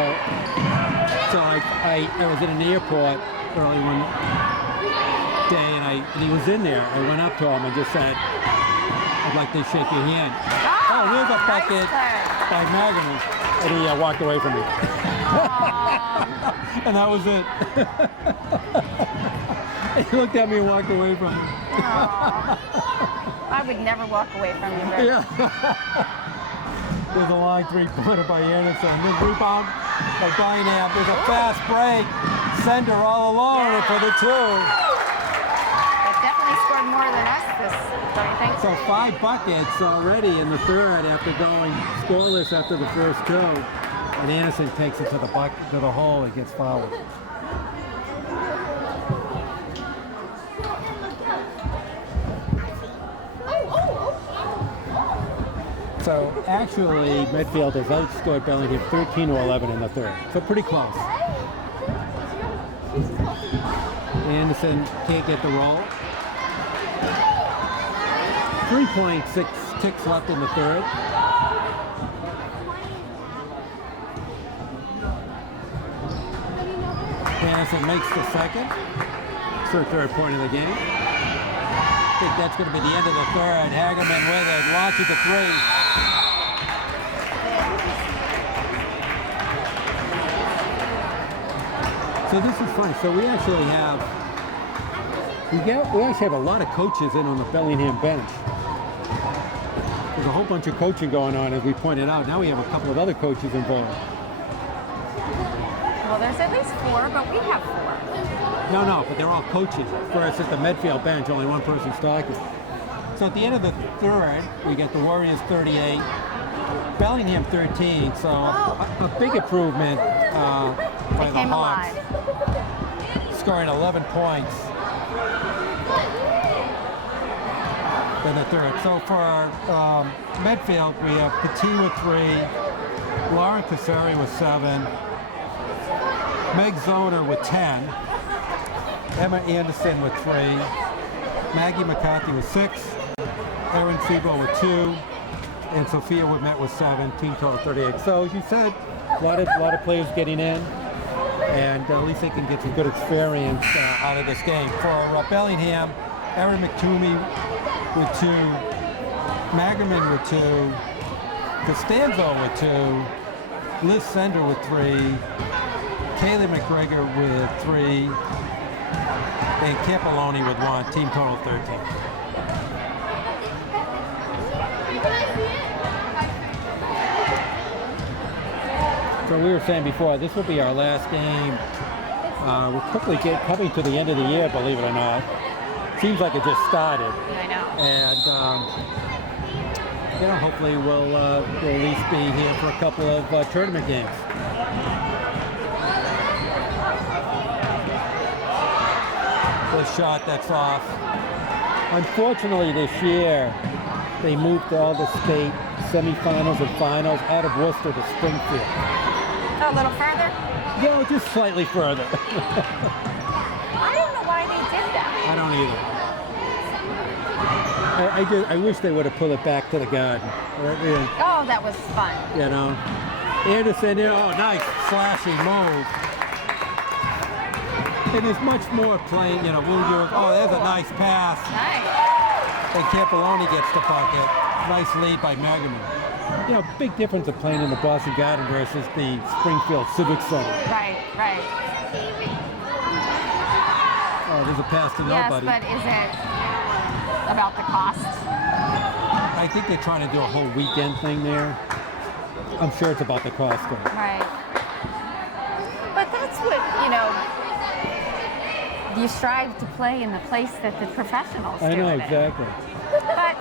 I was in an airport early one day and he was in there. I went up to him and just said, "I'd like to shake your hand." Oh, here's a bucket by Magaman. And he walked away from me. And that was it. He looked at me and walked away from me. I would never walk away from you, Rick. Yeah. There's a long three-pointer by Anderson. Then rebound by Bellingham. There's a fast break. Sender all alone for the two. They definitely scored more than us this, don't you think? So 5 buckets already in the third after going scoreless after the first two. And Anderson takes it to the hole and gets fouled. So actually, Medfield has outscored Bellingham 13-11 in the third. So pretty close. Anderson can't get the roll. 3.6 ticks left in the third. Anderson makes the second. It's her third point of the game. I think that's going to be the end of the third. Hagerman with it, launches the three. So this is funny. So we actually have a lot of coaches in on the Bellingham bench. There's a whole bunch of coaching going on, as we pointed out. Now we have a couple of other coaches involved. Well, there's at least 4, but we have 4. No, but they're all coaches. First at the Medfield bench, only one person's talking. So at the end of the third, we get the Warriors 38, Bellingham 13. So a big improvement by the Hawks, scoring 11 points in the third. So for Medfield, we have Petit with 3, Lauren Cassari with 7, Meg Zoner with 10, Emma Anderson with 3, Maggie McCarthy with 6, Erin Sebo with 2, and Sophia Woodmet with 7, team total 38. So as you said, a lot of players getting in, and at least they can get some good experience out of this game. For Bellingham, Erin McToomey with 2, Magerman with 2, Costanzo with 2, Liz Sender with 3, Kaylee McGregor with 3, And Campoloni with 1, team total 13. So we were saying before, this will be our last game. We're quickly coming to the end of the year, believe it or not. Seems like it just started. I know. And hopefully we'll at least be here for a couple of tournament games. The shot that's off. Unfortunately, this year they moved all the state semifinals and finals out of Worcester to Springfield. Oh, a little further? No, just slightly further. I don't know why they did that. I don't either. I wish they would have pulled it back to the garden. Oh, that was fun. Anderson, nice slashing move. And there's much more playing, there's a nice pass. Nice. And Campoloni gets the bucket. Nice lead by Merriman. Big difference of playing in the Boston Garden versus the Springfield Civic Center. Right. Oh, there's a pass to nobody. Yes, but is it about the cost? I think they're trying to do a whole weekend thing there. I'm sure it's about the cost of it. Right. But that's what, you strive to play in the place that the professionals do. I know, it in. exactly. But,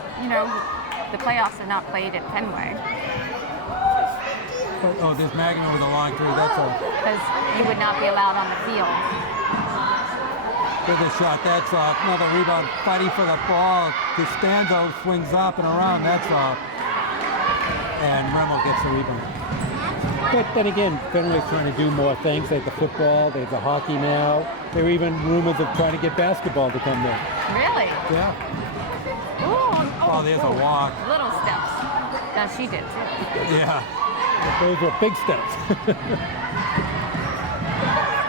the playoffs are not played at Fenway. Oh, there's Magna with a long three. That's a... Because you would not be allowed on the field. There's a shot. That's off. Another rebound. Fighting for the ball. Costanzo swings up and around. That's off. And Remmel gets the rebound. But then again, Fenway's trying to do more things. They have the football. They have the hockey now. There are even rumors of trying to get basketball to come there. Really? Yeah. Oh, there's a walk. Little steps. No, she did too. Yeah. Those were big steps.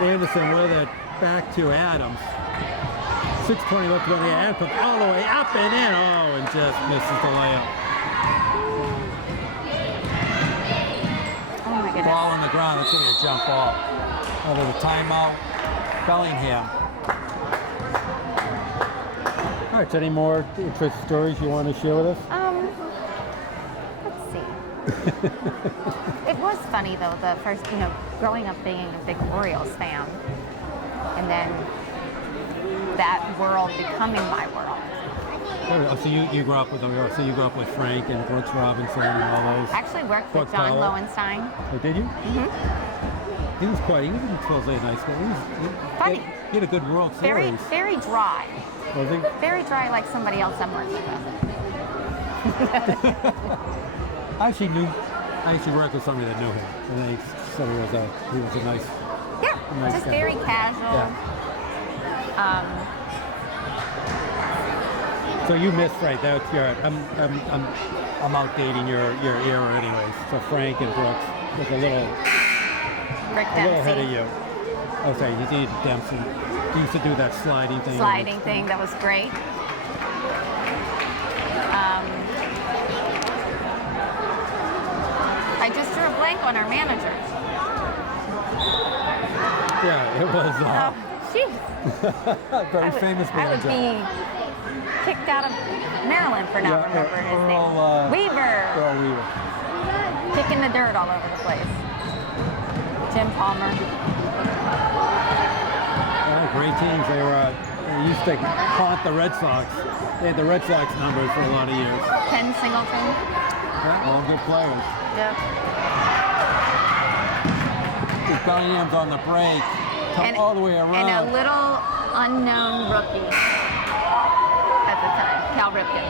Anderson with it back to Adams. 6:20 left to go. Adams comes all the way up and in. Oh, and just misses the layup. Oh my goodness. Ball on the ground. That's going to be a jump ball. Oh, there's a timeout. Bellingham. All right, so any more interesting stories you want to share with us? Let's see. It was funny though, the first, growing up being a big Orioles fan, and then that world becoming my world. Oh, so you grew up with them. So you grew up with Frank and Brooks Robinson and all those. I actually worked with Buck John Powell. Lowenstein. Oh, did you? Mm-hmm. He was in Tulsa in high school. Funny. He had a good World Very, Series. very dry. Was he? Very dry, like somebody else I'm working with. I actually worked with somebody that knew him, and they said he was a nice. Yeah, Nice just guy. very casual. Yeah. So you missed Frank. That's your. I'm outdating your era, anyways. So Frank and Brooks was a little Rick ahead of Dempsey. you. Oh, sorry, you did Dempsey. He used to do that sliding thing. That was great. I just drew a blank on our manager. Yeah, it was. Jeez. Very famous I would manager. be kicked out of Maryland for not remembering his name. Weaver. Earl Weaver. Kicking the dirt all over the place. Jim Palmer. Great teams. They used to haunt the Red Sox. They had the Red Sox numbers for a lot of years. Ken Singleton. Yeah, all good players. Yep. Bellingham's on the break. Come all the way around. And a little unknown rookie at the time, Cal Ripken.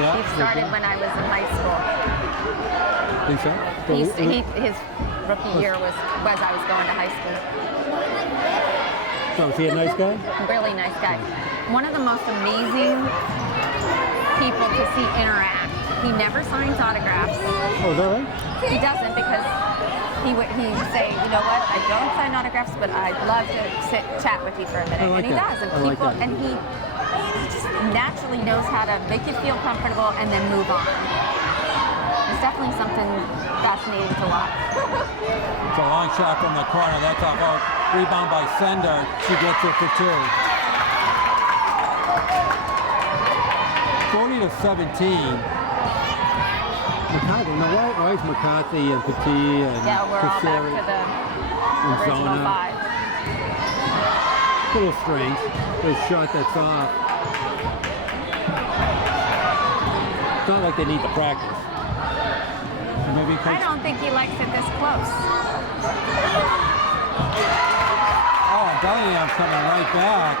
Yeah, He started when I was in high school. His rookie year was as I was going to high school. So, is he a nice guy? Really nice guy. One of the most amazing people to see interact. He never signs autographs. Oh, is that right? He doesn't because he would say, you know what, I don't sign autographs, but I'd love to chat with you for a minute. I like and he that. does. And I like that. and he just naturally knows how to make you feel comfortable and then move on. It's definitely something fascinating to watch. It's a long shot from the corner. That's off. Rebound by Sender. She gets it for 2. 40-17. McCarthy. Now, why is McCarthy and Petit and Yeah, we're all back Casseri to the and original Zona? 5. A little strange. The shot that's off. It's not like they need to practice. Maybe I don't think he likes it this close. Oh, Bellingham's coming right back.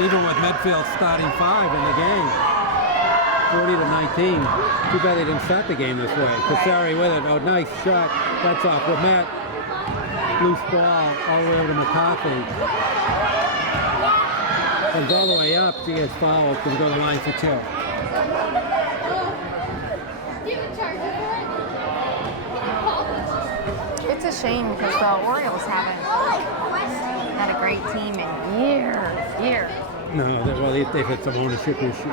Even with Medfield starting 5 in the game. 40-19. Too bad they didn't start the game this way. Casseri with it. Oh, nice shot. That's off with Matt. Loose ball all the way over to McCarthy. Comes all the way up. She gets fouled. Can go to the line for 2. It's a shame because the Orioles haven't had a great team in years. No, well, they've had some ownership issues.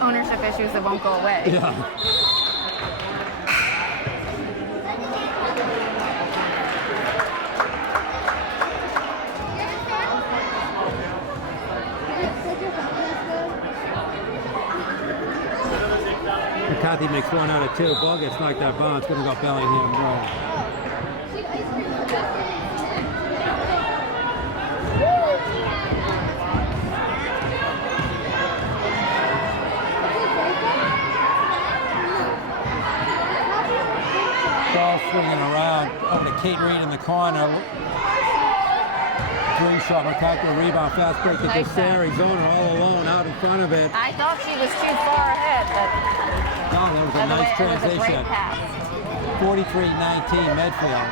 Ownership issues that won't go away. Yeah. McCarthy makes 1 out of 2. Ball gets knocked out of bounds. Going to go Bellingham. Right. Ball swinging around over to Kate Reed in the corner. 3-shot. McCarthy rebound. Fast break to Nice Casseri. Zona all alone out in front of it. I thought she was too far ahead, but Oh, that was a nice it was a transition. great pass. 43-19 Medfield.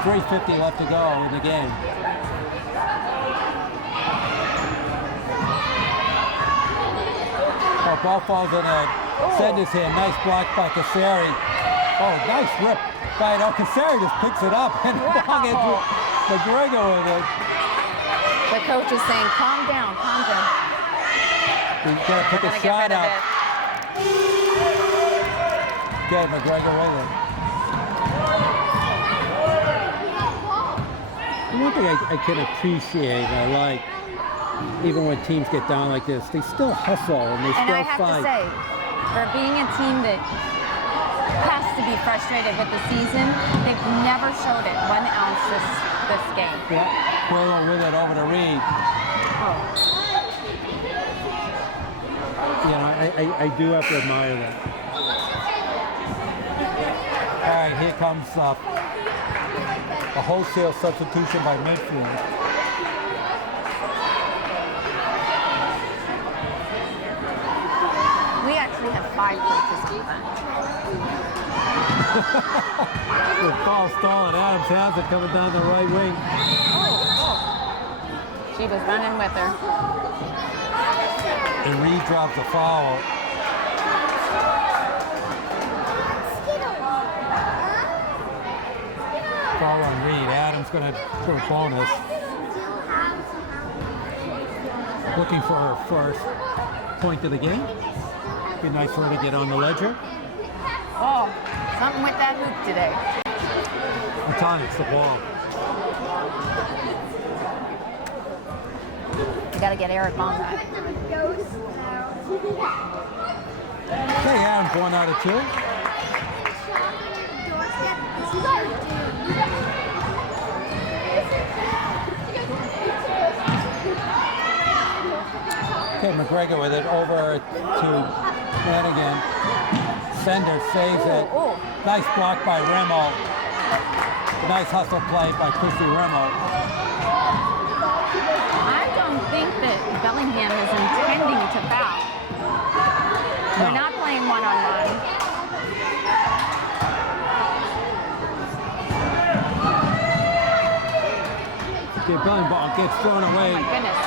3:50 left to go in the game. Oh, ball falls in Sender's hand. Nice block by Casseri. Oh, nice rip by Casseri just picks it up and ball gets McGregor with it. The coach is saying, calm down. He's got to pick a Gotta shot get rid of up. it. Get McGregor with it. One thing I can appreciate, I like, even when teams get down like this, they still hustle and they And still I have fight. to say, for being a team that has to be frustrated with the season, they've never showed it 1 ounce this game. Yeah, Quillo with it over to Reed. You know, I do have to admire that. All right, here comes a wholesale substitution by Medfield. We actually have 5 coaches on the bench. With ball stolen, Adams has it coming down the right wing. She was running with her. And Reed drops a foul. Foul on Reed. Adams going to throw a bonus. Looking for her first point of the game. Be nice for her to get on the ledger. Oh, something with that hoop today. I'm telling you, it's the ball. You gotta get Eric on that. Okay, Adams 1 out of 2. Okay, McGregor with it over to Madigan. Sender saves it. Nice block by Rimmel. Nice hustle play by Chrissy Rimmel. I don't think that Bellingham is intending to foul. We're not playing one-on-one. Okay, Bellingham gets thrown away. Oh my goodness.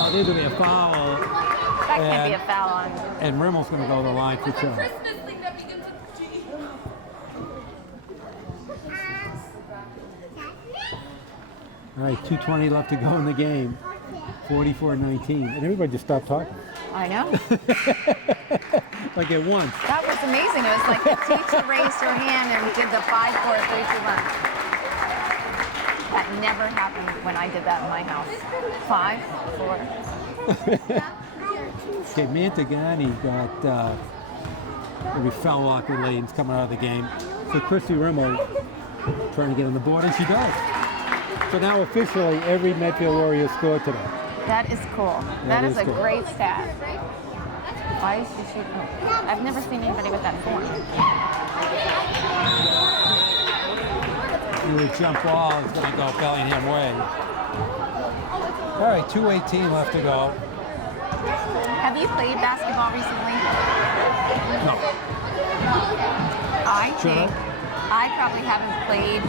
Oh, there's going to be a foul. That can't be a foul on. And Rimmel's going to go to the line for 2. All right, 2:20 left to go in the game. 44-19. And everybody just stopped talking. I know. Like at once. That was amazing. It was like the teacher raised her hand and did the 5, 4, 3, 2, 1. That never happened when I did that in my house. 5, 4. Okay, Mantagani got maybe fell awkwardly and is coming out of the game. So Christy Rimmel trying to get on the board, and she does. So now officially every Medfield Warrior scored today. That is cool. That is a cool. great stat. Why is she shooting? Oh, I've never seen anybody with that form. The jump ball is going to go Bellingham way. All right, 2:18 left to go. Have you played basketball recently? No. I Sure. think I probably haven't played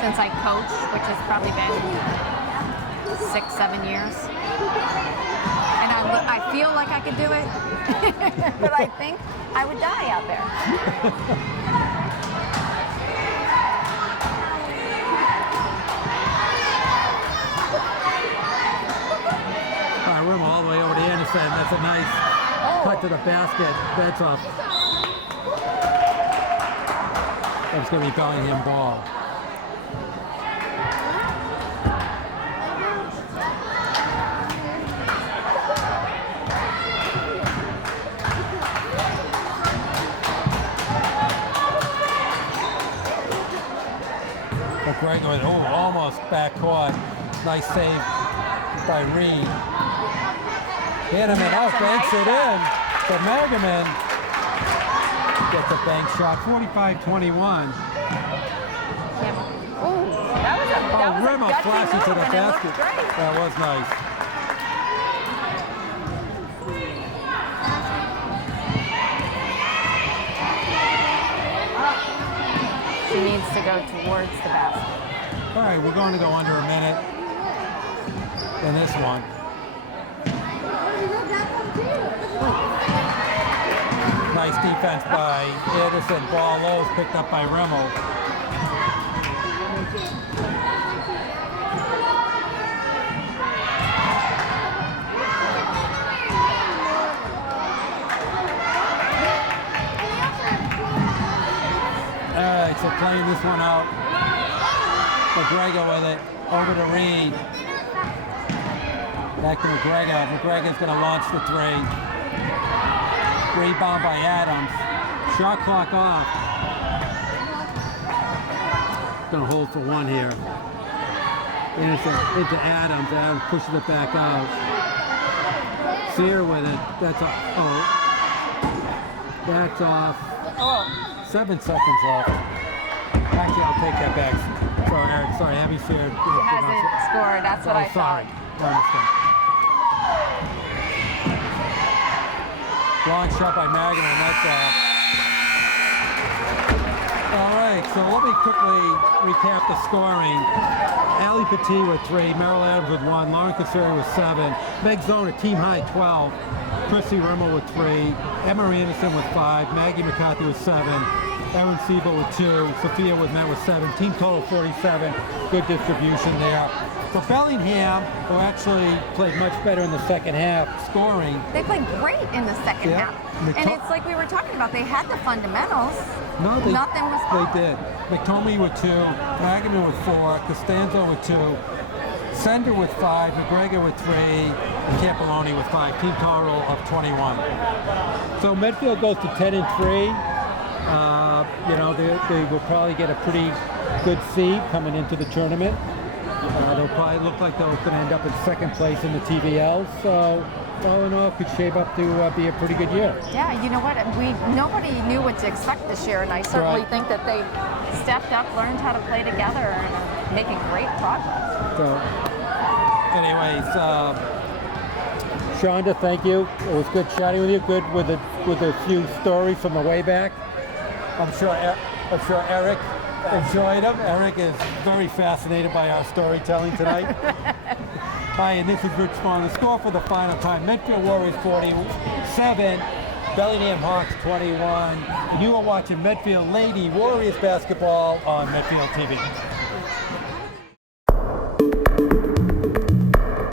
since I coached, which has probably been 6, 7 years. And I feel like I could do it, but I think I would die out there. Rimmel all the way over to Anderson. That's a nice cut to the basket. That's off. That's going to be Bellingham ball. McGregor, almost backcourt. Nice save by Reed. Hanneman banks it in. So Magaman gets a bank shot, 45-21. That was a Rimmel gutsy flashing to move, the and it looked basket. great. That was nice. She needs to go towards the basket. All right, we're going to go under a minute in this one. Nice defense by Anderson. Ball low, picked up by Rimmel. All right, so playing this one out. McGregor with it, over to Reed. Back to McGregor. McGregor's going to launch the 3. Rebound by Adams. Shot clock off. Going to hold for 1 here. Anderson into Adams. Adams pushes it back out. Sear with it. That's off. Oh. That's off. 7 seconds left. Actually, I'll take that back. Sorry, Eric. Sorry, Abby Sear. She hasn't scored. That's what I Sorry. thought. I understand. Long shot by Magaman, that's off. All right, so let me quickly recap the scoring. Ali Petit with 3, Merrill Adams with 1, Lauren Kasseri with 7, Meg Zone a team high 12, Chrissy Rimmel with 3, Emma Anderson with 5, Maggie McCarthy with 7, Erin Siebel with 2, Sophia with Met with 7, team total 47, good distribution there. For Bellingham, who actually played much better in the second half, scoring. They played great in the second half. And it's like we were talking about, they had the fundamentals. No, nothing was wrong. They did. McTomey with 2, Magaman with 4, Costanzo with 2, Sender with 5, McGregor with 3, and Campoloni with 5. Team total of 21. So Medfield goes to 10-3. You know, they will probably get a pretty good seed coming into the tournament. They'll probably look like they're going to end up in second place in the TVL. So all in all, could shape up to be a pretty good year. Yeah, you know what? Nobody knew what to expect this year, and I certainly think that they stepped up, learned how to play together, and are making great progress. So, anyways, Shonda, thank you. It was good chatting with you. Good with a few stories from the way back. I'm sure Eric enjoyed them. Eric is very fascinated by our storytelling tonight. Hi, and this is Rich Spawn. The score for the final time: Medfield Warriors 47, Bellingham Hawks 21. And you are watching Medfield Lady Warriors basketball on Medfield TV.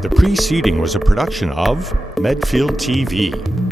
The preceding was a production of Medfield TV.